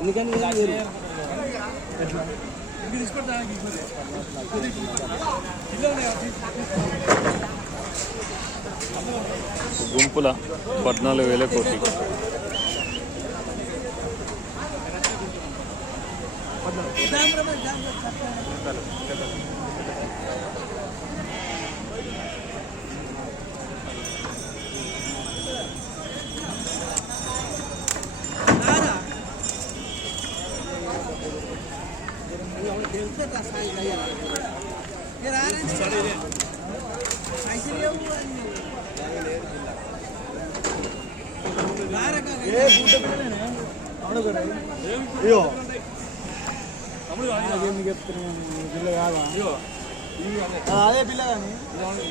ఎందుకని వేరు గుంపుల పద్నాలుగు వేల కోటి అయ్యో ఎందుకు చెప్తున్నాను పిల్ల కాదా అదే పిల్ల కానీ